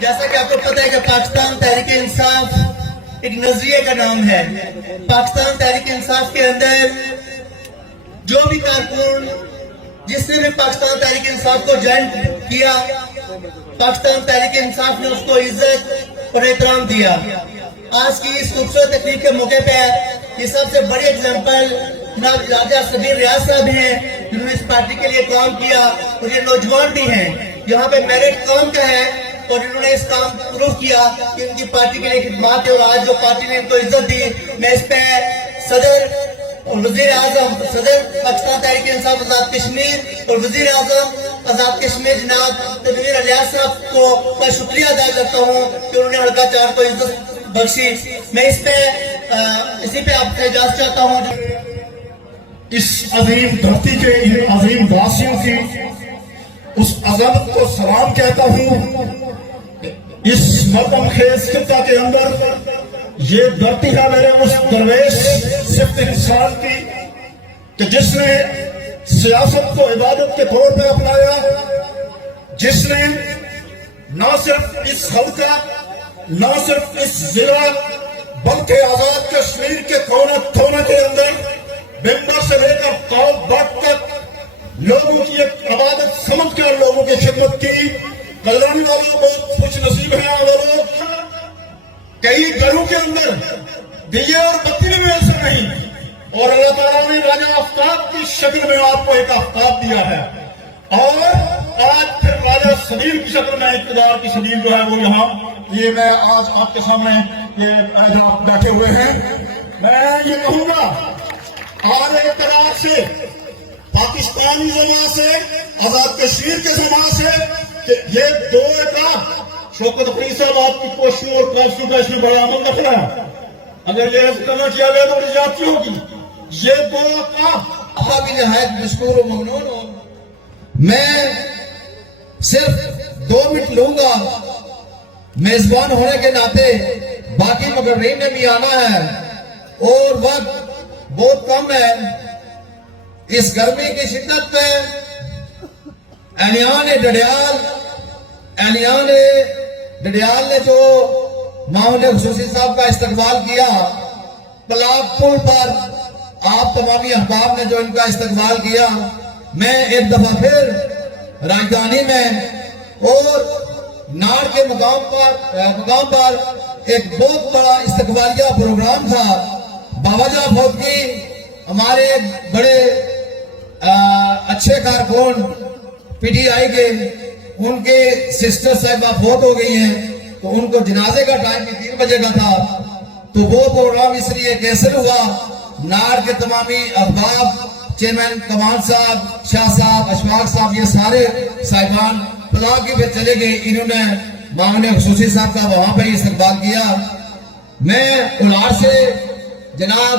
جیسا کہ آپ کو پتہ ہے کہ پاکستان تحریک انصاف ایک نظریے کا نام ہے. پاکستان تحریک انصاف کے اندر جو بھی کارکن جس نے بھی پاکستان تحریک انصاف کو جوائن کیا، پاکستان تحریک انصاف نے اس کو عزت اور احترام دیا. آج کی اس خوبصورت تقریب کے موقع پہ یہ سب سے بڑی ایگزامپل جناب راجہ صدر ریاض صاحب ہیں، جنہوں نے اس پارٹی کے لیے کام کیا، اور یہ نوجوان بھی ہیں. یہاں پہ میرٹ کام کا ہے اور انہوں نے اس کام پروف کیا کہ ان کی پارٹی کے لیے خدمات ہے، اور آج جو پارٹی نے ان کو عزت دی، میں اس پہ صدر اور وزیر اعظم، صدر پاکستان تحریک انصاف آزاد کشمیر اور وزیر اعظم آزاد کشمیر جناب تنویر الیاس صاحب کو میں شکریہ ادا کرتا ہوں کہ انہوں نے حلقہ 4 کو عزت بخشی. میں اسی پہ آپ سے اجازت چاہتا ہوں. اس عظیم دھرتی کے ان عظیم واسیوں کی اس عظمت کو سلام کہتا ہوں. اس مردم خیز خطہ کے اندر یہ دھرتی ہے میرے اس درویش صفت انسان کی کہ جس نے سیاست کو عبادت کے طور پہ اپنایا، جس نے نہ صرف اس حلقہ، نہ صرف اس ضلع، بلکہ آزاد کشمیر کے کونے کونے کے اندر ممبر سے لے کر قوم بٹ تک لوگوں کی ایک عبادت سمجھ کر لوگوں کی خدمت کی. قدرانی والوں بہت خوش نصیب ہیں وہ لوگ. کئی گھروں کے اندر دیے اور بتی میں ایسا نہیں، اور اللہ تعالیٰ نے راجہ آفتاب کی شکل میں آپ کو ایک آفتاب دیا ہے، اور آج پھر راجہ سلیل کی شکل میں اقتدار کی سلیل جو ہے وہ یہاں یہ میں آج آپ کے سامنے یہ آپ بیٹھے ہوئے ہیں. میں یہ کہوں گا آج اقتدار سے، پاکستانی زبان سے، آزاد کشمیر کے زبان سے کہ یہ دو کا شوکت فری صاحب آپ کی کوششوں اور کاشتوں کا اس میں بڑا عمل رکھ رہا ہے. اگر یہ کرنا کیا گیا تو بڑی زیادتی ہوگی. یہ دو کا آپ بھی نہایت مشکور و ممنون ہوں. میں صرف 2 منٹ لوں گا میزبان ہونے کے ناطے، باقی مقررین نے بھی آنا ہے اور وقت بہت کم ہے. اس گرمی کی شدت میں اہلیان ڈڈیال نے جو معاون خصوصی صاحب کا استقبال کیا، پلاک پل پر آپ تمامی احباب نے جو ان کا استقبال کیا، میں ایک دفعہ پھر راجدھانی میں اور ناڑ کے مقام پر ایک بہت بڑا استقبالیہ پروگرام تھا. باوجہ فوت کی ہمارے بڑے اچھے کارکن پی ٹی آئی کے، ان کے سسٹر صاحبہ فوت ہو گئی ہیں، تو ان کو جنازے کا ٹائم بھی 3 بجے کا تھا. تو وہ پروگرام اس لیے کینسل ہوا. ناڑ کے تمامی احباب، چیئرمین کمال صاحب، شاہ صاحب، اشفاق صاحب، یہ سارے صاحبان پلاک کی پہ چلے گئے. انہوں نے معاون خصوصی صاحب کا وہاں پہ استقبال کیا. میں اولار سے جناب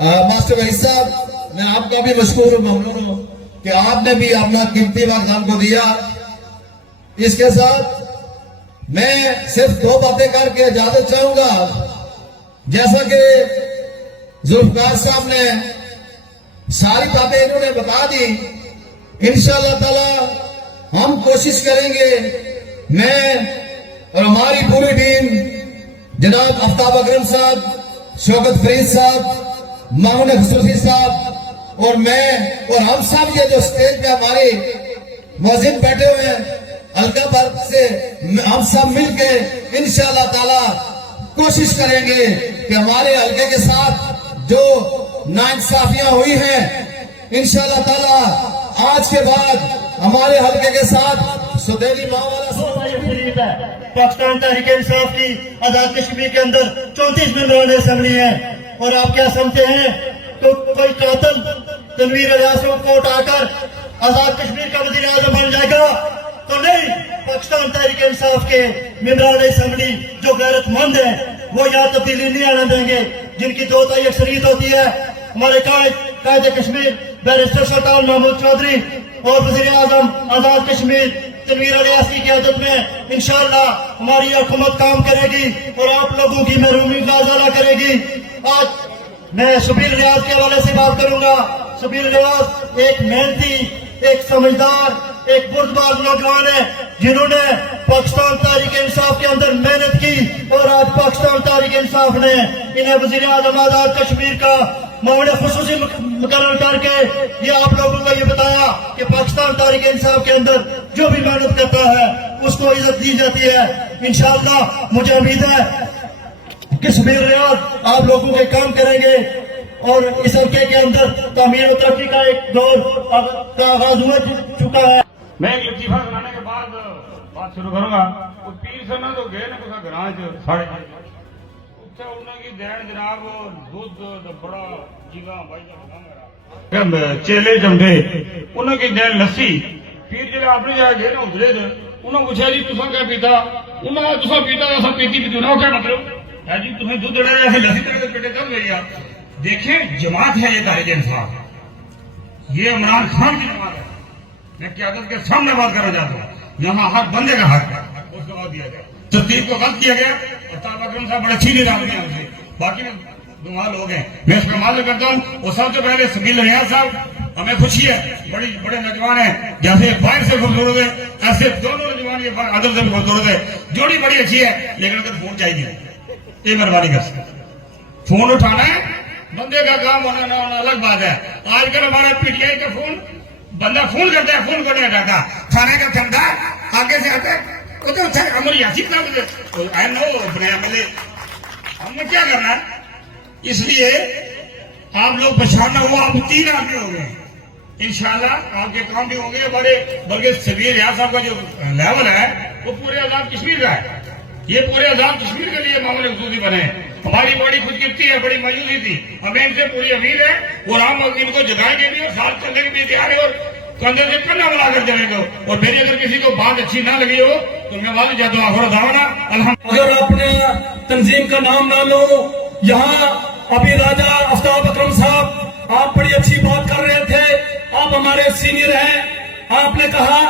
ماسٹر وحید صاحب، میں آپ کا بھی مشکور و ممنون ہوں کہ آپ نے بھی اپنا قیمتی وقت ہم کو دیا. اس کے ساتھ میں صرف 2 باتیں کر کے اجازت چاہوں گا. جیسا کہ ذوالفقار صاحب نے ساری باتیں انہوں نے بتا دی، انشاءاللہ تعالی ہم کوشش کریں گے، میں اور ہماری پوری ٹیم، جناب آفتاب اکرم صاحب، شوکت فرید صاحب، معاون خصوصی صاحب اور میں اور ہم سب یہ جو سٹیج پہ ہمارے موزن بیٹھے ہوئے ہیں حلقہ پر سے، ہم سب مل کے انشاءاللہ تعالی کوشش کریں گے کہ ہمارے حلقے کے ساتھ جو ناانصافیاں ہوئی ہیں، انشاءاللہ تعالی آج کے بعد ہمارے حلقے کے ساتھ سدیلی ماں والا شریف ہے. پاکستان تحریک انصاف کی آزاد کشمیر کے اندر 34 ممبران اسمبلی ہیں، اور آپ کیا سمجھتے ہیں تو کوئی قاتل تنویر الیاس کو اٹھا کر آزاد کشمیر کا وزیر اعظم بن جائے گا؟ تو نہیں. پاکستان تحریک انصاف کے ممبران اسمبلی جو غیرت مند ہیں وہ یہاں تبدیلی نہیں آنے دیں گے. جن کی 2 اکثریت ہوتی ہے، ہمارے قائد کشمیر بیرسٹر سلطان محمود چودھری اور وزیر اعظم آزاد کشمیر تنویر الیاس کی قیادت میں انشاءاللہ ہماری حکومت کام کرے گی اور آپ لوگوں کی محرومی کا ازالہ کرے گی. آج मैं शबीर रियाज के हवाले से बात करूंगा। शबीर रियाज एक मेहनती, एक समझदार, एक बुर्दबाज नौजवान है जिन्होंने पाकिस्तान तहरीक इंसाफ के अंदर मेहनत की और आज पाकिस्तान तहरीक इंसाफ ने इन्हें वज़ीर आज़म आज़ाद कश्मीर का मामले खुसूसी मुकर्रर करके ये आप लोगों को ये बताया कि पाकिस्तान तहरीक इंसाफ के अंदर जो भी मेहनत करता है उसको इज्जत दी जाती है। इंशाअल्लाह मुझे उम्मीद है कि शबीर रियाज आप लोगों के काम करेंगे और इस हल्के के अंदर तामीर और तरक्की का एक दौर का आगाज हो चुका है। मैं एक लतीफा सुनाने के बाद बात शुरू करूंगा। वो पीर से ना तो गए ना कुछ ग्रां च साढ़े उत्थे उन्हें की दैन जनाब दुध दा बड़ा जीवा भाई का मेरा चेले जमदे उन्हें की दैन लस्सी पीर जेड़ा अपनी जगह गए ना उधरे उन्हें पूछा जी तुसा क्या पीता, उन्हें तुसा पीता असा पीती पीती ना क्या मतलब है जी तुम्हें दूध दड़ा ऐसे लस्सी तरह के पेटे तब मेरी आप देखें जमात है ये तहरीक इंसाफ, ये इमरान खान की जमात है। मैं क्यादत के सामने बात करना चाहता हूँ। यहाँ हक बंदे का हक है, उसको बात दिया गया, तरतीब को गलत किया गया और ताब अकरम साहब बड़े सीधे दाम दिए हमसे, बाकी दुआ लोग हैं। मैं इसका मालूम करता हूँ। और सबसे पहले शबीर रियाज साहब हमें खुशी है, बड़े नौजवान है, जैसे बाहर से खूबसूरत है ऐसे दोनों नौजवान ये अदब से खूबसूरत है, जोड़ी बड़ी अच्छी है। लेकिन अगर फोन चाहिए ये मेहरबानी कर फोन उठाना है, बंदे का काम होना ना होना अलग बात है। आजकल हमारे पीटीआई का फोन बंदा फोन करता है, फोन करने जाता थाने का ठंडा आगे से आता है हमारी यासिक आई नो अपने मिले हमने क्या करना है। इसलिए आप लोग परेशान ना हो, आप 3 आदमी हो गए इंशाल्लाह आपके काम भी होंगे हमारे। बल्कि शबीर रियाज साहब का जो लेवल है वो पूरे आजाद कश्मीर का है, ये पूरे आजाद कश्मीर के लिए मामले खसूसी बने। हमारी बड़ी खुदकिरती है, बड़ी मायूसी थी, हमें इनसे पूरी उम्मीद है और हम इनको जगाएंगे भी और साथ चलने के लिए तैयार है और कंधे से कंधा मिलाकर चलेंगे। और मेरी अगर किसी को बात अच्छी ना लगी हो तो मैं मालूम चाहता हूँ आखिर दावना अल्हम्दुलिल्लाह। अगर अपने तंजीम का नाम ना लो, यहाँ अभी राजा आफ्ताब अकरम साहब आप बड़ी अच्छी बात कर रहे थे, आप हमारे सीनियर हैं। आपने कहा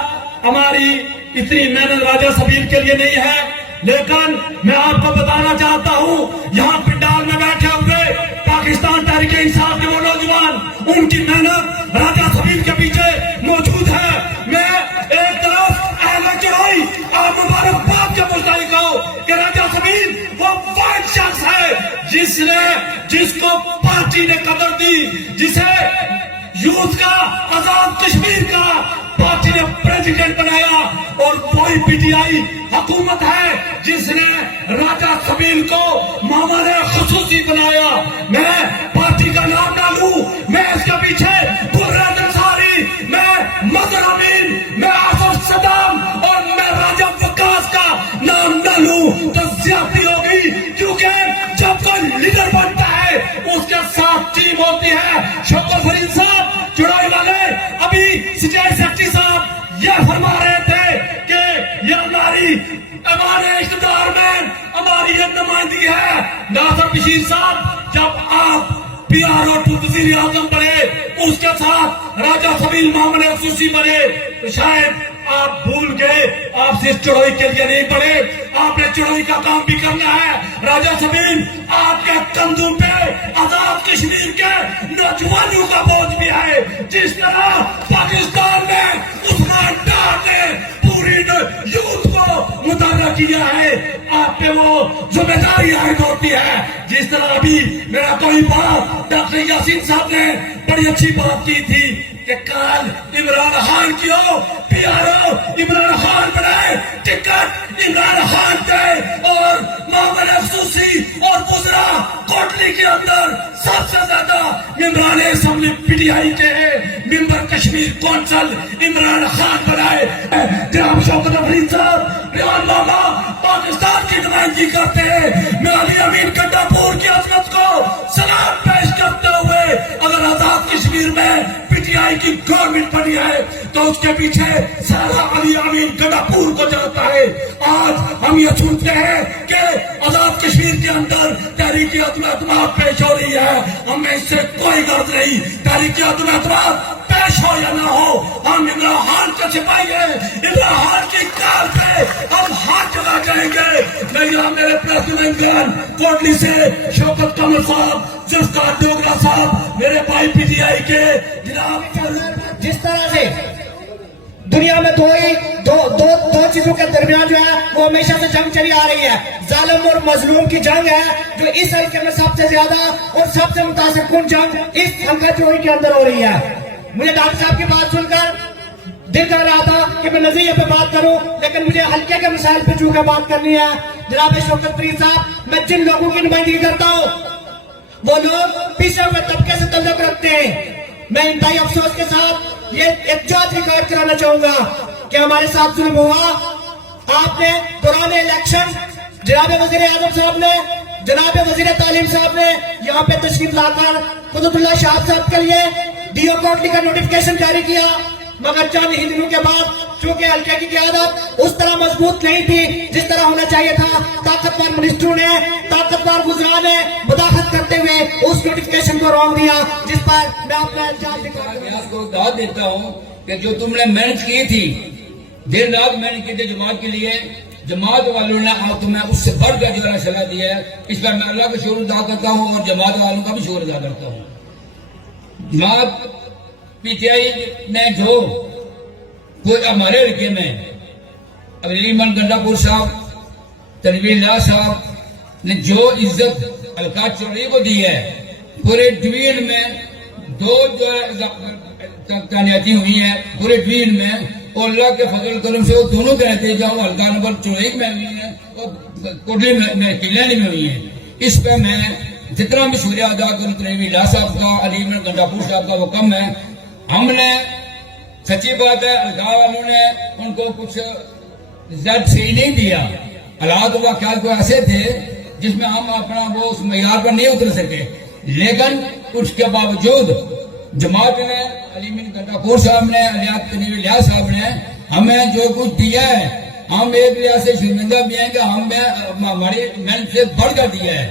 हमारी इतनी मेहनत राजा शबीर के लिए नहीं है, लेकिन मैं आपको बताना चाहता हूँ यहाँ पिंडाल में बैठे हुए पाकिस्तान तहरीक इंसाफ के वो नौजवान, उनकी मेहनत राजा शबीर के पीछे मौजूद है। मैं एक तरफ अहले चढ़ाई आप मुबारकबाद के मुताबिक हो कि राजा शबीर वो वाहिद शख्स है जिसको पार्टी ने कदर दी, जिसे यूथ का आजाद कश्मीर का पार्टी ने प्रेसिडेंट बनाया। और कोई पीटीआई हुकूमत है जिसने राजा शबीर को मामले खुसूसी बनाया। मैं पार्टी का नाम ना लूं, मैं इसके पीछे बुर्हान अंसारी, मैं मजहर अमीन, मैं आसिफ सदाम और मैं राजा वकास का नाम ना लूं तो ज्यादती होगी, क्योंकि जब कोई लीडर बनता है उसके साथ टीम होती है। शौकत फरीद साहब चुनाव वाले अभी सिंचाई सेक्रेटरी साहब ये फरमा रहे थे कि ये हमारी इख्तियार में हमारी ये नुमाइंदगी है। नासिर बशीर साहब जब आप PRO टू वज़ीर आज़म बने, उसके साथ राजा शबीर मामले खुसूसी बने, तो शायद आप भूल गए आप सिर्फ चढ़ाई के लिए नहीं पड़े, आपने चढ़ाई का काम भी करना है। राजा शबीर आपके कंधों पे आजाद कश्मीर के नौजवानों का बोझ भी है। जिस तरह पाकिस्तान में उस्मान डार ने पूरी यूथ को मुताबिक किया है, आप पे वो जिम्मेदारी आयद होती है। जिस तरह अभी मेरा कोई बात डॉक्टर यासीन साहब ने बड़ी अच्छी बात की थी कि कल इमरान खान क्यों PRO इमरान खान बनाए, टिकट इमरान खान दे और मामले खसूसी और गुजरा कोटली के अंदर सबसे ज्यादा इमरान असम्बली PTI के मेंबर कश्मीर कौंसिल इमरान खान बनाए। जनाब शौकत फरीद साहब रियान मामा पाकिस्तान की नुमाइंदगी करते हैं। मैं अली अमीन गड्डापुर की अजमत को सलाम पेश करते हुए, अगर आजाद कश्मीर में PTI की गवर्नमेंट बनी है तो उसके पीछे सारा अली अमीन गड्डापुर को जाता है। आज हम ये सुनते हैं कि आजाद कश्मीर के अंदर तहरीक-ए-अदम-ए-एतमाद पेश हो रही है, हमें इससे कोई गर्ज नहीं। तहरीक-ए-अदम-ए-एतमाद पेश हो या ना हो, हम इमरान खान के सिपाही हैं, इमरान खान की कार पे हम हाथ जमा करेंगे। मैं यहाँ मेरे प्रेसिडेंट कोटली से शौकत कमर साहब, जुल्फकार डोगरा साहब, मेरे भाई पीटीआई के जनाब, जिस तरह से दुनिया में दो चीजों के दरमियान जो है वो हमेशा से जंग चली आ रही है, जालिम और मजलूम की जंग है, जो इस हल्के में सबसे ज्यादा और सबसे मुतासिर जंग इस हल्का चोरी के अंदर हो रही है। मुझे डॉक्टर साहब की बात सुनकर दिल कर रहा था कि मैं नजरिए पे बात करूं, लेकिन मुझे हल्के के मिसाइल पे चूकर बात करनी है। जनाब शौकत पीर साहब, मैं जिन लोगों की नुमाइंदगी करता हूं वो लोग पिछड़े हुए तबके से तल्लुक रखते हैं। मैं इंतहाई अफसोस के साथ ये एहतजाज रिकॉर्ड कराना चाहूंगा कि हमारे साथ जुल्म हुआ। आपने दौरान इलेक्शन जनाब वजीर आजम साहब ने, जनाब वजीर तालीम साहब ने यहाँ पे तशरीफ लाकर कुतुबुल्लाह शाह साहब के लिए डीओ कोटली का नोटिफिकेशन जारी किया, मगर चंद ही दिनों के बाद चूंकि हल्के की क़यादत उस तरह मजबूत नहीं थी जिस तरह होना चाहिए था, ताकतवर मिनिस्टरों ने, ताकतवर गुजरान ने मुदाखलत करते हुए उस नोटिफिकेशन को रोक दिया, जिस पर मैं अपना एहतजाज मैं आपको दाद देता हूँ कि जो तुमने मेहनत की थी, दिन रात मेहनत की थी जमात के लिए, जमात वालों ने आप तुम्हें उससे बढ़कर जो है सलाह दिया है, इस पर मैं अल्लाह का शुक्र अदा करता हूँ और जमात वालों का भी शुक्र अदा करता हूँ। जमात पीटीआई ने जो कोई हमारे हल्के में अलीमन गंडापुर साहब, तनवीर लाल साहब ने जो इज्जत अलका चौधरी को दी है, पूरे डिवीजन में दो जो कामयाबी हुई है पूरे डिवीजन में, और अल्लाह के फजल करम से वो दोनों के नतीजे हल्का नंबर 24 में हुई है और कोटली में किल्यानी में हुई है। इस पर मैं जितना भी शुक्रिया अदा करूँ तनवीर लाल साहब का, अलीमन गंडापुर साहब का, वो कम है। हमने सच्ची बात है अलगाव वालों ने उनको कुछ रिजल्ट सही नहीं दिया, हालात वाकयात को ऐसे थे जिसमें हम अपना वो उस मैयार पर नहीं उतर सके, लेकिन उसके बावजूद जमात ने, अलीमीन गंडापुर साहब ने, तनवीर लिहाज साहब ने हमें जो कुछ दिया है, हम एक लिहाज से शर्मिंदा भी हैं कि हमें हमारी मेहनत से बढ़कर दिया है।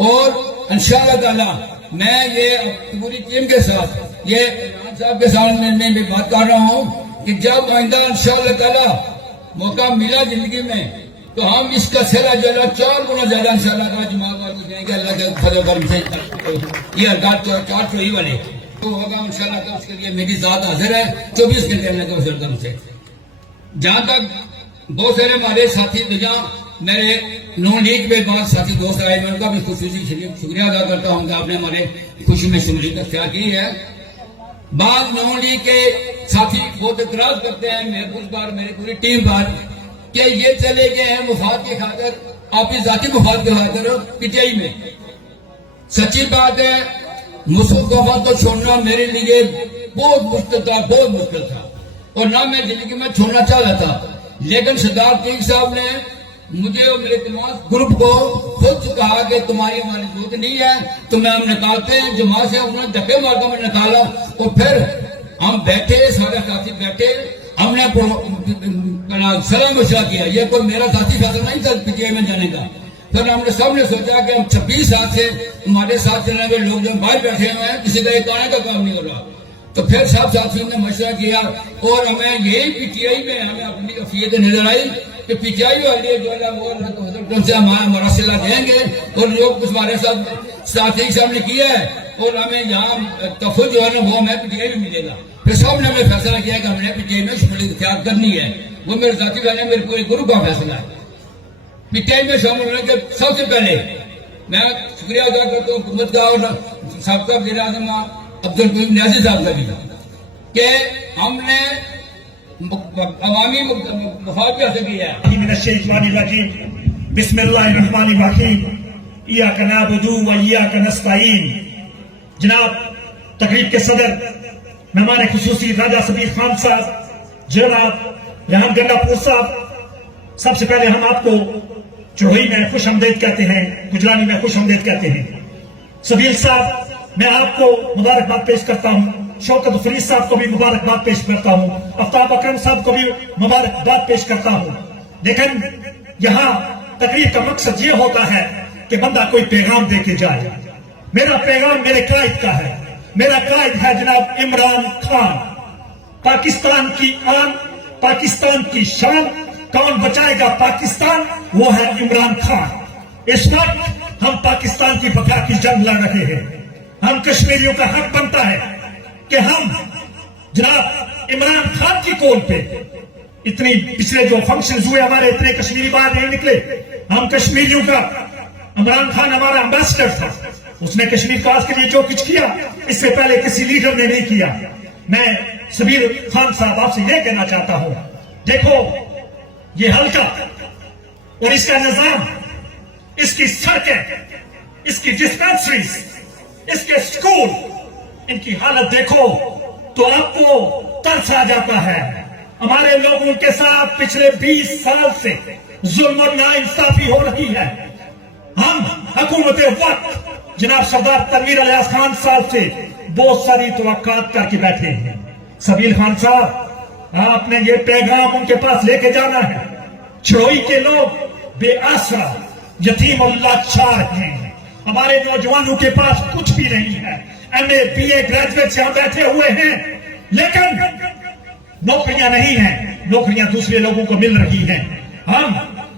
और इंशाअल्लाह ताला मैं ये पूरी टीम के साथ ये साहब के सामने मैं भी बात कर रहा हूँ कि जब आइंदा इंशाअल्लाह ताला मौका मिला जिंदगी में तो हम इसका सिला जो है 4 गुना ज्यादा इंशाअल्लाह ताला जमात वाले देंगे अल्लाह के फजल करम से। ये हरकत 4 चोरी वाले तो होगा इंशाअल्लाह ताला, उसके लिए मेरी जात हाजिर है 24 घंटे अल्लाह के फजल करम से। जहाँ तक बहुत सारे हमारे साथी जहाँ मेरे नॉन लीग में बहुत साथी दोस्त आए, मैं उनका भी खुशी शुक्रिया अदा करता हूँ कि आपने हमारे खुशी में शमूलियत अख्तियार की है। बाद नॉन लीग के साथी बहुत इतराज करते हैं मेरे पूरी टीम पर कि ये चले गए हैं मुफाद के खातिर, आपकी जाती मुफाद के खातिर पीटीआई में। सच्ची बात है, मुस्तफा को छोड़ना मेरे लिए बहुत मुश्किल था, बहुत मुश्किल था, और ना मैं जिंदगी में छोड़ना चाहता था, लेकिन सरदार तीक साहब ने मुझे और मेरे तमाम ग्रुप को खुद कहा कि तुम्हारी हमारी जरूरत नहीं है, तुम्हें हम निकालते हैं जमात से। उन्होंने धक्के मारकर में निकाला और फिर हम बैठे, सारे साथी बैठे, हमने सलाह मशवरा किया। ये कोई मेरा साथी फैसला नहीं था पीटीआई में जाने का। फिर हमने सबने सोचा कि हम 26 साल से हमारे साथ चलने वाले लोग जो बाहर बैठे हुए हैं, किसी का एक आने का काम नहीं हो रहा। तो फिर सब साथियों ने मशवरा किया और हमें यही पीटीआई में हमें अपनी अफियत नजर आई कि पीटीआई वाले जो है वो से हमारा सिला देंगे, और लोग कुछ हमारे साथ साथी सामने किया है और हमें यहाँ तफुल जो है ना वो हमें पीटीआई में मिलेगा। फिर सब ने हमें फैसला किया कि हमने पीटीआई में शमूलियत इख्तियार करनी है। वो मेरे साथी वाले मेरे पूरे ग्रुप का फैसला है। पीटीआई में शामिल होने के सबसे पहले मैं शुक्रिया अदा करता हूँ हुकूमत का और साबका वज़ीर आज़म अब्दुल करीम न्याज़ी साहब का भी कि हमने अवामी मफाद पे हासिल किया है। बिस्मिल्लाहिर्रहमानिर्रहीम, इय्याका नअबुदु व इय्याका नस्तईन। जनाब तकरीब के सदर मेहमान खुसूसी राजा सबीर खान साहब, जनाब रहमान गंडापुर साहब, सबसे पहले हम आपको चौही में खुश आमदीद कहते हैं, गुजरानी में खुश आमदीद कहते हैं। सबीर साहब, मैं आपको मुबारकबाद पेश करता हूँ, शौकत फरीद साहब को भी मुबारकबाद पेश करता हूँ, आफ्ताब अकरम साहब को भी मुबारकबाद पेश करता हूँ। लेकिन यहाँ तकरीर का मकसद ये होता है कि बंदा कोई पैगाम दे के जाए। मेरा पैगाम मेरे कायद का है, मेरा कायद है जनाब इमरान खान। पाकिस्तान की आन, पाकिस्तान की शान, कौन बचाएगा पाकिस्तान, वो है इमरान खान। इस वक्त हम पाकिस्तान की बका की जंग लड़ रहे हैं। हम कश्मीरियों का हक बनता है कि हम जनाब इमरान खान की कॉल पे, इतनी पिछले जो फंक्शंस हुए हमारे, इतने कश्मीरी बाहर नहीं निकले। हम कश्मीरियों का, इमरान खान हमारा एम्बेसडर था, उसने कश्मीर काज के लिए जो कुछ किया इससे पहले किसी लीडर ने नहीं किया। मैं सबीर खान साहब आपसे यह कहना चाहता हूं, देखो ये हल्का और इसका निजाम, इसकी सड़कें, इसकी डिस्पेंसरीज, इसके स्कूल, इनकी हालत देखो तो आपको तरस आ जाता है। हमारे लोगों के साथ पिछले 20 साल से जुल्म और नाइंसाफी हो रही है। हम हुकूमत वक्त जनाब सरदार तनवीर इलियास खान साहब से बहुत सारी तवक्कात करके बैठे हैं। सबीर खान साहब, आपने ये पैगाम उनके पास लेके जाना है। छड़ोई के लोग बेआसरा, यतीम और लाचार हैं। हमारे नौजवानों के पास कुछ भी नहीं है। MA BA ग्रेजुएट यहां बैठे हुए हैं, लेकिन नौकरियां नहीं हैं, नौकरियां दूसरे लोगों को मिल रही हैं। हम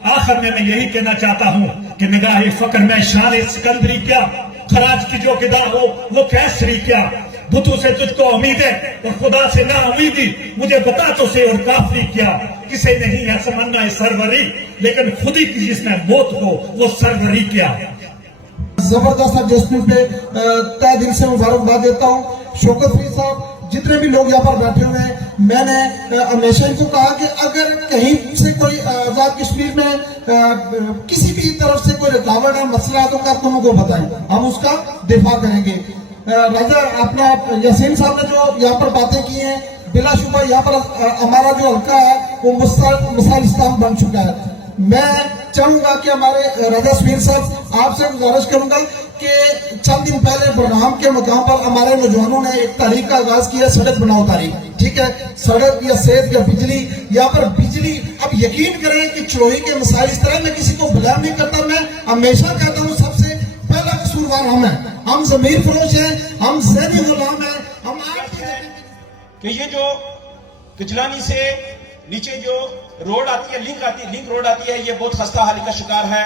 आखिर में मैं यही कहना चाहता हूं कि निगाह फकर में शान सिकंदरी क्या, खराज की जो किदा हो वो कैसरी क्या, बुतों से तुझको उम्मीद है और खुदा से ना उम्मीदी, मुझे बता तो से और काफरी क्या। किसे नहीं है समन्ना सरवरी, लेकिन खुद ही की जिसमें मौत हो वो सरवरी क्या। जबरदस्त एडजस्टमेंट पे तय दिल से मुबारकबाद देता हूँ। शौकत फरीद साहब, जितने भी लोग यहाँ पर बैठे हुए हैं, मैंने हमेशा इनको कहा कि अगर कहीं से कोई आजाद कश्मीर में किसी भी तरफ से कोई रुकावट है, मसला है, तो आप हमको बताएं, हम उसका दिफा करेंगे। राजा अपना यासीन साहब ने जो यहाँ पर बातें की हैं, बिलाशुबा यहाँ पर हमारा जो हल्का है वो मिसाल इस्लाम बन चुका है। मैं चाहूंगा कि हमारे राजा समीर साहब, आपसे गुजारिश करूंगा कि चंद दिन पहले बरनाम के मकाम पर हमारे नौजवानों ने एक तारीख का आगाज किया, सड़क बनाओ तारीख। ठीक है, सड़क या सेहत या बिजली, यहाँ पर बिजली, अब यकीन करें कि चोरी के मसाइल इस तरह, मैं किसी को ब्लेम नहीं करता, मैं हमेशा कहता हूँ सबसे पहला कसूरवार हम हैं, हम जमीर फरोश हैं, हम ज़हनी गुलाम हैं। हम कि ये जो किचलानी से नीचे जो रोड आती है, लिंक रोड आती है, ये बहुत खस्ता हालत का शिकार है।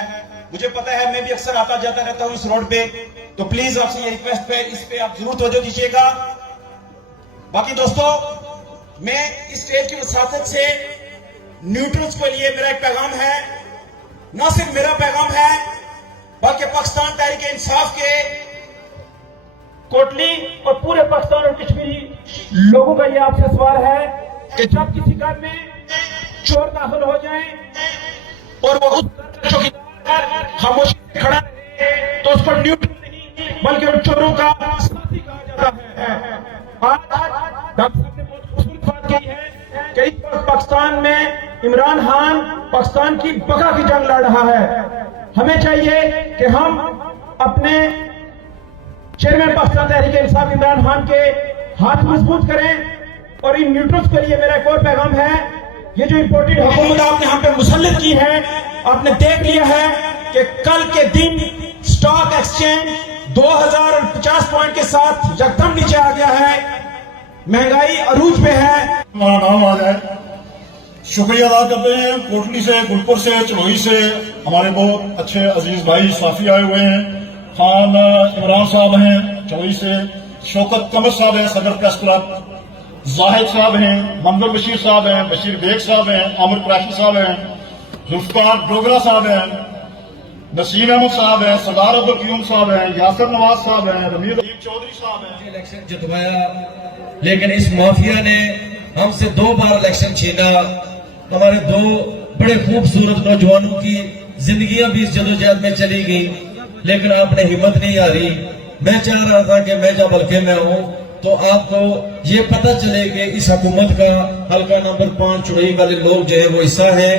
मुझे पता है, मैं भी अक्सर आता जाता रहता हूं इस रोड पे, तो प्लीज आपसे ये रिक्वेस्ट है, इस पे आप जरूर तवज्जो दीजिएगा। बाकी दोस्तों, मैं इस स्टेज की वसातत से न्यूट्रल्स के लिए मेरा एक पैगाम है, ना सिर्फ मेरा पैगाम है बल्कि पाकिस्तान तहरीक इंसाफ के कोटली और पूरे पाकिस्तान और कश्मीरी लोगों का ये आपसे सवाल है कि जब किसी घर में चोर दाखिल हो जाएं और वो उस चौकीदार खामोशी से खड़ा रहे, तो उस पर न्यूट्रल नहीं बल्कि उन चोरों का साथी कहा जाता है। आज डॉक्टर साहब ने बहुत खूबसूरत बात कही है कि इस वक्त पाकिस्तान में इमरान खान पाकिस्तान की बका की जंग लड़ रहा है। हमें चाहिए कि हम अपने चेयरमैन पाकिस्तान तहरीक इंसाफ इमरान खान के हाथ मजबूत करें। और इन न्यूट्रल्स के लिए मेरा एक और पैगाम है, ये जो इम्पोर्टेड हुकूमत आपने हम पे मुसल्लत की है, आपने देख लिया है कि कल के दिन स्टॉक एक्सचेंज 2050 पॉइंट के साथ यकदम नीचे आ गया है, महंगाई अरूज पे है। हमारा नाम आ जाए, शुक्रिया अदा करते हैं। कोटली से, गुलपुर से, चलोई से हमारे बहुत अच्छे अजीज भाई साफी आए हुए हैं। खान इमरान साहब हैं चलोई से, शौकत कमर साहब हैं सदर प्रेस क्लब, जाहिद साहब हैं, मंजर बशीर साहब हैं, बशीर बेग साहब हैं, आमिर कुरैशी साहब हैं, जुल्फकार डोगरा साहब हैं, नसीम अहमद साहब हैं, सरदार अब्दुल क़यूम साहब हैं, यासिर नवाज साहब हैं, रमीर चौधरी साहब हैं। इलेक्शन जितवाया, लेकिन इस माफिया ने हमसे 2 बार इलेक्शन छीना। हमारे 2 बड़े खूबसूरत नौजवानों की जिंदगियां भी इस जदोजहद में चली गई, लेकिन आपने हिम्मत नहीं हारी। मैं चाह रहा था कि मैं जब हल्के में हूं तो आपको ये पता चले कि इस हुकूमत का हल्का नंबर 5 चुड़ई वाले लोग जो है वो हिस्सा है।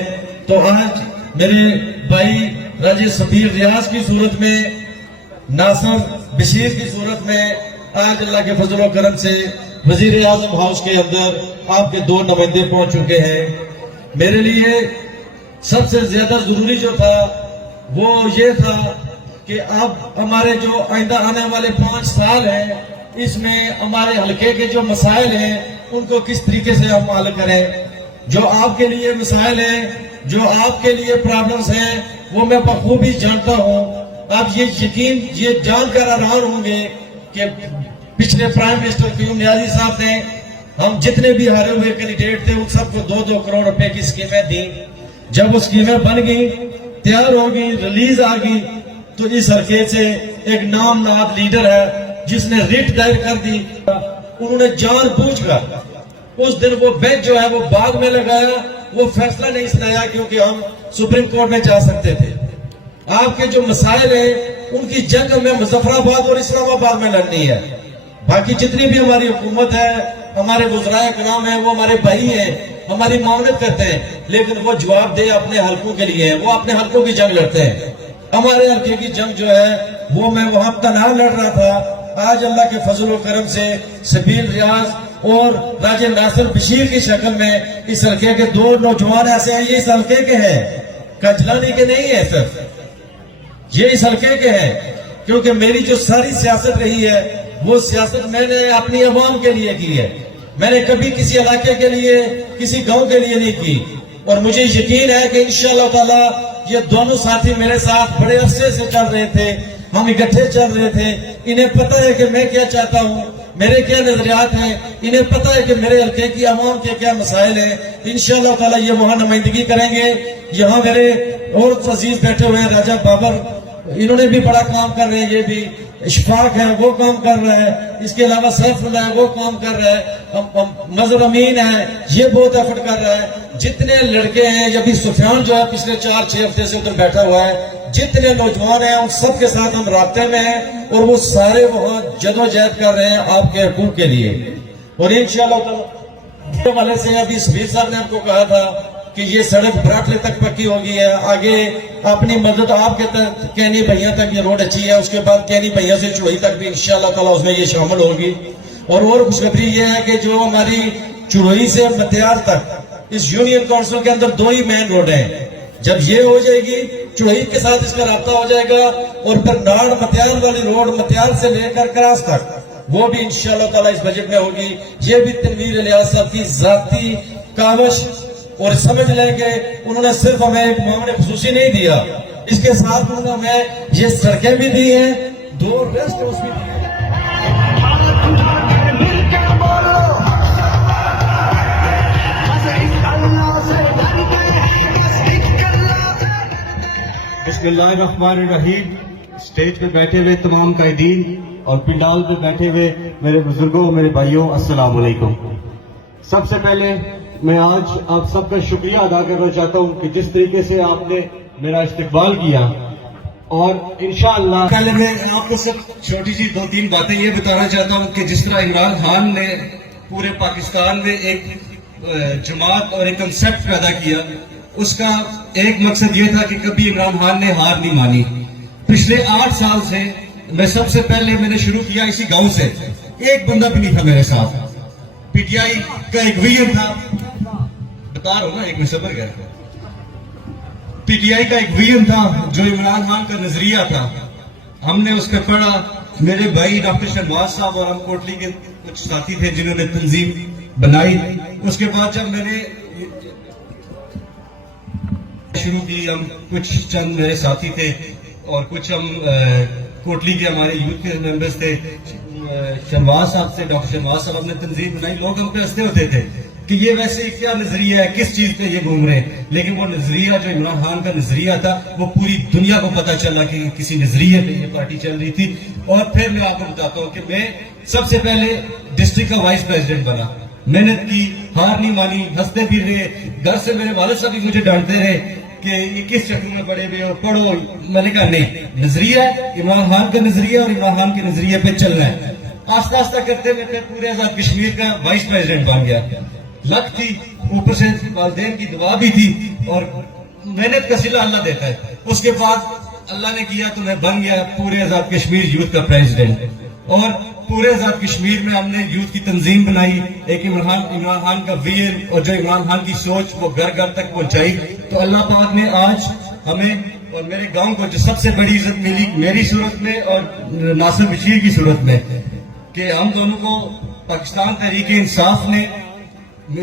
तो आज मेरे भाई राजे सबीर रियाज की सूरत में, नासिर बशीर की सूरत में आज अल्लाह के फजल और करम से वजीर आजम हाउस के अंदर आपके 2 नुमाइंदे पहुंच चुके हैं। मेरे लिए सबसे ज्यादा जरूरी जो था वो ये था कि अब हमारे जो आइंदा आने वाले 5 साल हैं اس میں ہمارے حلقے کے جو مسائل ہیں ان کو کس طریقے سے ہم حل کریں. جو آپ کے لیے مسائل ہیں، جو آپ کے لیے پرابلمز ہیں، وہ میں بخوبی جانتا ہوں. آپ یہ جان کر حیران ہوں گے کہ پچھلے پرائم منسٹر قیوم نیازی صاحب نے ہم جتنے بھی ہارے ہوئے کینڈیڈیٹ تھے ان سب کو 2-2 کروڑ روپے کی اسکیمیں دیں. جب وہ اسکیمیں بن گئی، تیار ہو گئی، ریلیز آ گئی، تو اس حلقے سے ایک نام نہاد لیڈر ہے جس نے ریٹ دائر کر دی. انہوں نے جان بوجھ کر اس دن وہ بینچ جو ہے وہ باغ میں لگایا، وہ فیصلہ نہیں سنایا کیونکہ ہم سپریم کورٹ میں جا سکتے تھے. آپ کے جو مسائل ہیں ان کی جنگ ہمیں مظفر آباد اور اسلام آباد میں لڑنی ہے. باقی جتنی بھی ہماری حکومت ہے، ہمارے وزرائے کرام ہیں، وہ ہمارے بھائی ہیں، ہماری معاونت کرتے ہیں، لیکن وہ جواب دہ اپنے حلقوں کے لیے ہیں. وہ اپنے حلقوں کی جنگ لڑتے ہیں. ہمارے حلقے کی جنگ جو ہے وہ میں وہاں تنہا لڑ رہا تھا. آج اللہ کے فضل و کرم سے سبیل ریاض اور راجہ ناصر بشیر کی شکل میں اس حلقے کے 2 نوجوان ایسے ہیں. یہ اس حلقے کے ہیں، کجلانی کے نہیں ہے صرف، یہ اس حلقے کے ہیں. کیونکہ میری جو ساری سیاست رہی ہے وہ سیاست میں نے اپنی عوام کے لیے کی ہے. میں نے کبھی کسی علاقے کے لیے، کسی گاؤں کے لیے نہیں کی. اور مجھے یقین ہے کہ انشاءاللہ تعالی یہ دونوں ساتھی میرے ساتھ بڑے عرصے سے چل رہے تھے، ہم اکٹھے چل رہے تھے. انہیں پتہ ہے کہ میں کیا چاہتا ہوں، میرے کیا نظریات ہیں. انہیں پتہ ہے کہ میرے حلقے کی عوام کے کیا مسائل ہیں. انشاءاللہ تعالی یہ وہاں نمائندگی کریں گے. یہاں میرے اور عزیز بیٹھے ہوئے ہیں، راجہ بابر، انہوں نے بھی بڑا کام کر رہے ہیں. یہ بھی اشفاق ہے، وہ کام کر رہا ہے. اس کے علاوہ سیف اللہ ہے، وہ کام کر رہا ہے. مظہر امین ہے، یہ بہت ایفرٹ کر رہا ہے. جتنے لڑکے ہیں، ابھی سفیان جو ہے پچھلے 4-6 ہفتے سے ادھر بیٹھا ہوا ہے، جتنے نوجوان ہیں ان سب کے ساتھ ہم رابطے میں ہیں اور وہ سارے وہاں جدوجہد کر رہے ہیں آپ کے حقوق کے لیے. اور انشاءاللہ تعالی والے سے ابھی سبیر صاحب نے ہم کو کہا تھا کہ یہ سڑک براٹلے تک پکی ہوگی ہے. آگے اپنی مدد آپ کے تک کینی بھیا تک یہ روڈ اچھی ہے، اس کے بعد کینی بھیا سے چڑوئی تک بھی انشاءاللہ تعالی اس میں یہ شامل ہوگی. اور خوشخبری یہ ہے کہ جو ہماری چڑوئی سے متیار تک اس یونین کونسل کے اندر 2 ہی مین روڈ ہیں. جب یہ ہو جائے گی، چڑوئی کے ساتھ اس کا رابطہ ہو جائے گا، اور پھر ناڑ متیار والی روڈ متیار سے لے کر کراس تک وہ بھی انشاءاللہ تعالی اس بجٹ میں ہوگی. یہ بھی تنویر الیاس صاحب کی ذاتی کاوش. اور سمجھ لیں کہ انہوں نے صرف ہمیں ایک معاملے خصوصی نہیں دیا، اس کے ساتھ انہوں نے ہمیں یہ سڑکیں بھی دی ہیں، 2 ریسٹ ہاؤس بھی دی ہیں. بسم اللہ الرحمن الرحیم. اسٹیج پہ بیٹھے ہوئے تمام قائدین اور پنڈال پہ بیٹھے ہوئے میرے بزرگوں، میرے بھائیوں، السلام علیکم. سب سے پہلے میں آج آپ سب کا شکریہ ادا کرنا چاہتا ہوں کہ جس طریقے سے آپ نے میرا استقبال کیا. اور انشاءاللہ پہلے میں آپ کو سب چھوٹی سی 2-3 باتیں یہ بتانا چاہتا ہوں کہ جس طرح عمران خان نے پورے پاکستان میں ایک جماعت اور ایک کنسپٹ پیدا کیا، اس کا ایک مقصد یہ تھا کہ کبھی عمران خان نے ہار نہیں مانی. پچھلے 8 سال سے میں سب سے پہلے میں نے شروع کیا اسی گاؤں سے. ایک بندہ بھی نہیں تھا میرے ساتھ. پی ٹی آئی کا ایک ویژن تھا، بتا رہا ہوں نا، ایک میں صبر کر کے. پی ٹی آئی کا ایک ویژن تھا جو عمران خان کا نظریہ تھا. ہم نے اس پہ پڑھا. میرے بھائی ڈاکٹر شہنواز صاحب اور ہم کوٹلی کے کچھ ساتھی تھے جنہوں نے تنظیم بنائی. اس کے بعد جب میں نے شروع کی، ہم کچھ چند میرے ساتھی تھے اور کچھ ہم کوٹلی کے ہمارے یوتھ کے ممبرز تھے. شہنواز صاحب سے، ڈاکٹر شہنواز صاحب نے تنظیم بنائی. لوگ ہم پہ ہنستے ہوتے تھے کہ یہ ویسے کیا نظریہ ہے، کس چیز پہ یہ گھوم رہے ہیں. لیکن وہ نظریہ جو عمران خان کا نظریہ تھا وہ پوری دنیا کو پتا چلا کہ کسی نظریے پہ یہ پارٹی چل رہی تھی. اور پھر میں آپ کو بتاتا ہوں کہ میں سب سے پہلے ڈسٹرکٹ کا وائس پریزیڈنٹ بنا. محنت کی، ہار نہیں مانی، ہنستے بھی رہے. گھر سے میرے والد صاحب بھی مجھے ڈانٹتے رہے کہ یہ کس چکر میں پڑے ہوئے ہو، پڑھو. میں نے کہا نہیں، نظریہ ہے عمران خان کا نظریہ اور عمران خان کے نظریے پہ چلنا ہے. آہستہ آہستہ کرتے ہوئے پھر پورے آزاد کشمیر کا وائس پریزیڈنٹ بن گیا. لک تھی، اوپر سے والدین کی دعا بھی تھی اور محنت کا صلہ اللہ دیتا ہے. اس کے بعد اللہ نے کیا تو میں بن گیا پورے آزاد کشمیر یوتھ کا پریزیڈنٹ. اور پورے آزاد کشمیر میں ہم نے یوتھ کی تنظیم بنائی، ایک عمران خان کا ویژن اور جو عمران خان کی سوچ وہ گھر گھر تک پہنچائی. تو اللہ پاک نے آج ہمیں اور میرے گاؤں کو جو سب سے بڑی عزت ملی میری صورت میں اور ناصر بشیر کی صورت میں کہ ہم دونوں کو پاکستان تحریک انصاف نے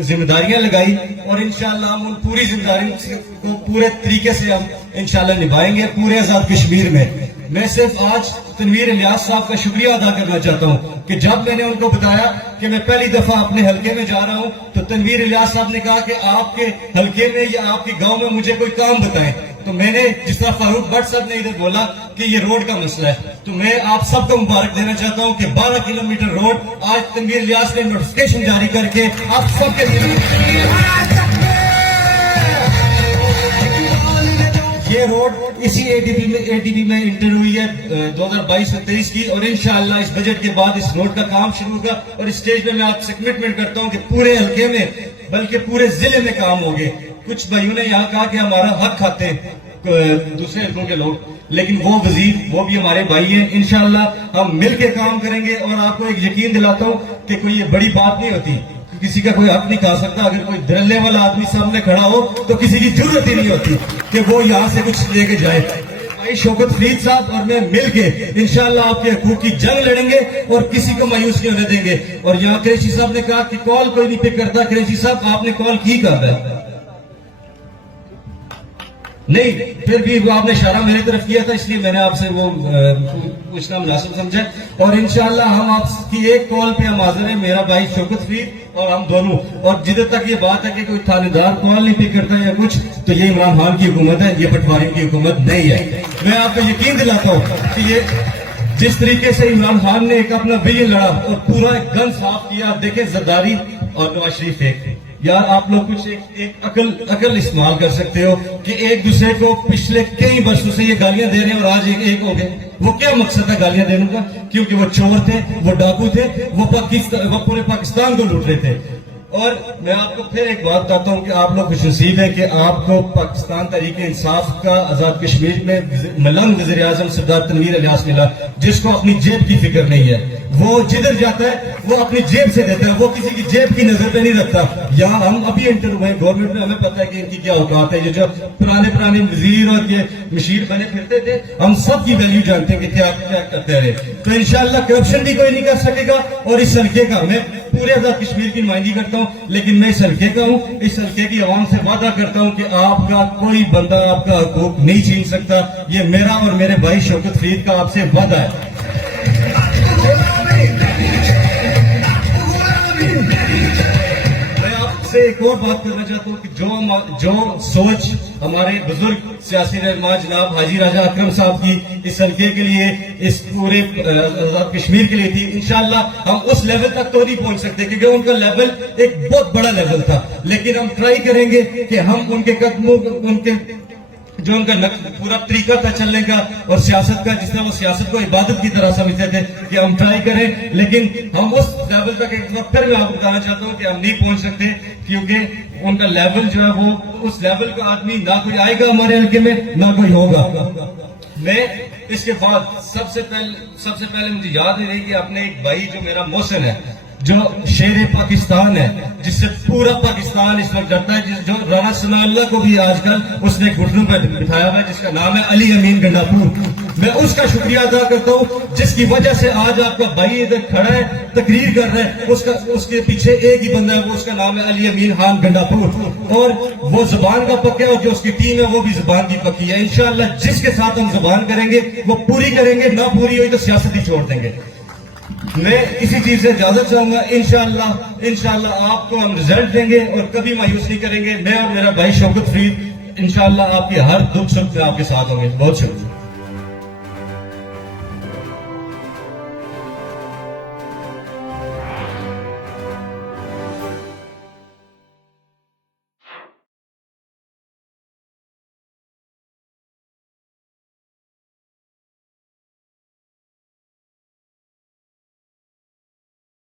ذمہ داریاں لگائی اور انشاءاللہ ہم ان پوری ذمہ داریوں کو پورے طریقے سے ہم انشاءاللہ نبھائیں گے پورے آزاد کشمیر میں. میں صرف آج تنویر الیاس صاحب کا شکریہ ادا کرنا چاہتا ہوں کہ جب میں نے ان کو بتایا کہ میں پہلی دفعہ اپنے حلقے میں جا رہا ہوں تو تنویر الیاس صاحب نے کہا کہ آپ کے حلقے میں یا آپ کے گاؤں میں مجھے کوئی کام بتائیں. تو میں نے جس طرح فاروق بٹ صاحب نے ادھر بولا کہ یہ روڈ کا مسئلہ ہے تو میں آپ سب کو مبارک دینا چاہتا ہوں کہ 12 کلومیٹر روڈ آج تنویر الیاس نے نوٹیفکیشن جاری کر کے آپ سب کے یہ روڈ اسی اے ڈی بی میں انٹر ہوئی ہے 2022-23 کی اور انشاءاللہ اس بجٹ کے بعد اس روڈ کا کام شروع ہوگا اور اس سٹیج میں آپ سے کمٹمنٹ کرتا ہوں کہ پورے حلقے میں بلکہ پورے ضلع میں کام ہوگے. کچھ بھائیوں نے یہاں کہا کہ ہمارا حق کھاتے ہیں دوسرے حلقوں کے لوگ, لیکن وہ وزیر وہ بھی ہمارے بھائی ہیں. انشاءاللہ ہم مل کے کام کریں گے اور آپ کو ایک یقین دلاتا ہوں کہ کوئی یہ بڑی بات نہیں ہوتی, کسی کا کوئی حق نہیں کھا سکتا. اگر کوئی دھرنے والا آدمی سامنے کھڑا ہو تو کسی کی ضرورت ہی نہیں ہوتی کہ وہ یہاں سے کچھ لے کے جائے. بھائی شوکت فرید صاحب اور میں مل کے انشاءاللہ آپ کے حقوق کی جنگ لڑیں گے اور کسی کو مایوس نہیں ہونے دیں گے. اور یہاں قریشی صاحب نے کہا کہ کال کوئی نہیں پک کرتا. قریشی صاحب آپ نے کال کی کب ہے؟ نہیں, پھر بھی آپ نے اشارہ میری طرف کیا تھا اس لیے میں نے آپ سے وہ پوچھنا مناسب سمجھا. اور انشاءاللہ ہم آپ کی ایک کال پہ ہم حاضر ہیں, میرا بھائی شوکت فرید اور ہم دونوں. اور جدھر تک یہ بات ہے کہ کوئی تھانے دار کال نہیں پک کرتا یا کچھ, تو یہ عمران خان کی حکومت ہے, یہ پٹواری کی حکومت نہیں ہے. میں آپ کو یقین دلاتا ہوں کہ یہ جس طریقے سے عمران خان نے ایک اپنا ویژن لڑا اور پورا ایک گن صاف کیا. آپ دیکھیں زرداری اور نواز شریف ایک یار آپ لوگ کچھ ایک عقل استعمال کر سکتے ہو کہ ایک دوسرے کو پچھلے کئی برسوں سے یہ گالیاں دے رہے ہیں اور آج ایک ہو گئے. وہ کیا مقصد ہے گالیاں دینے کا؟ کیونکہ وہ چور تھے, وہ ڈاکو تھے, وہ پورے پاکستان کو لوٹ رہے تھے. اور میں آپ کو پھر ایک بات بتاتا ہوں کہ آپ لوگ خوش نصیب ہیں کہ آپ کو پاکستان تحریک انصاف کا آزاد کشمیر میں ملنگ وزیر اعظم سردار تنویر الیاس ملا, جس کو اپنی جیب کی فکر نہیں ہے. وہ جدھر جاتا ہے وہ اپنی جیب سے دیتا ہے, وہ کسی کی جیب کی نظر پہ نہیں رکھتا. یہاں ہم ابھی انٹر ہوئے گورنمنٹ میں, ہمیں پتا ہے کہ ان کی کیا اوقات ہے. یہ جو پرانے وزیر اور یہ مشیر بنے پھرتے تھے, ہم سب کی ویلیو جانتے ہیں کہ کیا کرتے رہے. تو انشاءاللہ کرپشن بھی کوئی نہیں کر سکے گا. اور اس حلقے کا میں پورے آزاد کشمیر کی نمائندگی کرتا ہوں, لیکن میں اس حلقے کا ہوں. اس حلقے کی عوام سے وعدہ کرتا ہوں کہ آپ کا کوئی بندہ آپ کا حقوق نہیں چھین سکتا. یہ میرا اور میرے بھائی شوکت فرید کا آپ سے وعدہ ہے. میں آپ سے ایک اور بات کرنا چاہتا ہوں کہ جو سوچ ہمارے بزرگ سیاسی رہنما جناب حاجی راجہ اکرم صاحب کی اس حلقے کے لیے, اس پورے آزاد کشمیر کے لیے تھی, انشاءاللہ ہم اس لیول تک تو نہیں پہنچ سکتے کیونکہ ان کا لیول ایک بہت بڑا لیول تھا. لیکن ہم ٹرائی کریں گے کہ ہم ان کے قدموں ان کے جو ان کا پورا طریقہ تھا چلنے کا اور سیاست کا, جس طرح وہ سیاست کو عبادت کی طرح سمجھتے تھے, کہ ہم ٹرائی کریں. لیکن ہم اس لیول تک ایک دفعہ پھر میں آپ کو بتانا چاہتا ہوں کہ ہم نہیں پہنچ سکتے کیونکہ ان کا لیول جو ہے وہ اس لیول کا آدمی نہ کوئی آئے گا ہمارے حلقے میں نہ کوئی ہوگا. میں اس کے بعد سب سے پہلے مجھے یاد ہے کہ اپنے ایک بھائی جو میرا محسن ہے, جو شیر پاکستان ہے, جس سے پورا پاکستان اس وقت ڈرتا ہے, جو رانا ثناء اللہ کو بھی آج کل اس نے گھٹنوں پہ بٹھایا ہوا ہے, جس کا نام ہے علی امین گنڈاپور. میں اس کا شکریہ ادا کرتا ہوں جس کی وجہ سے آج آپ کا بھائی ادھر کھڑا ہے, تقریر کر رہا ہے. اس کے پیچھے ایک ہی بندہ ہے, وہ اس کا نام ہے علی امین خان گنڈاپور. اور وہ زبان کا پکا ہے اور جو اس کی ٹیم ہے وہ بھی زبان کی پکی ہے. انشاءاللہ جس کے ساتھ ہم زبان کریں گے وہ پوری کریں گے, نہ پوری ہوئی تو سیاست ہی چھوڑ دیں گے. میں اسی چیز سے اجازت چاہوں گا. انشاءاللہ آپ کو ہم رزلٹ دیں گے اور کبھی مایوس نہیں کریں گے. میں اور میرا بھائی شوکت فرید انشاءاللہ آپ کی ہر دکھ سکھ میں آپ کے ساتھ ہوں گے. بہت شکریہ.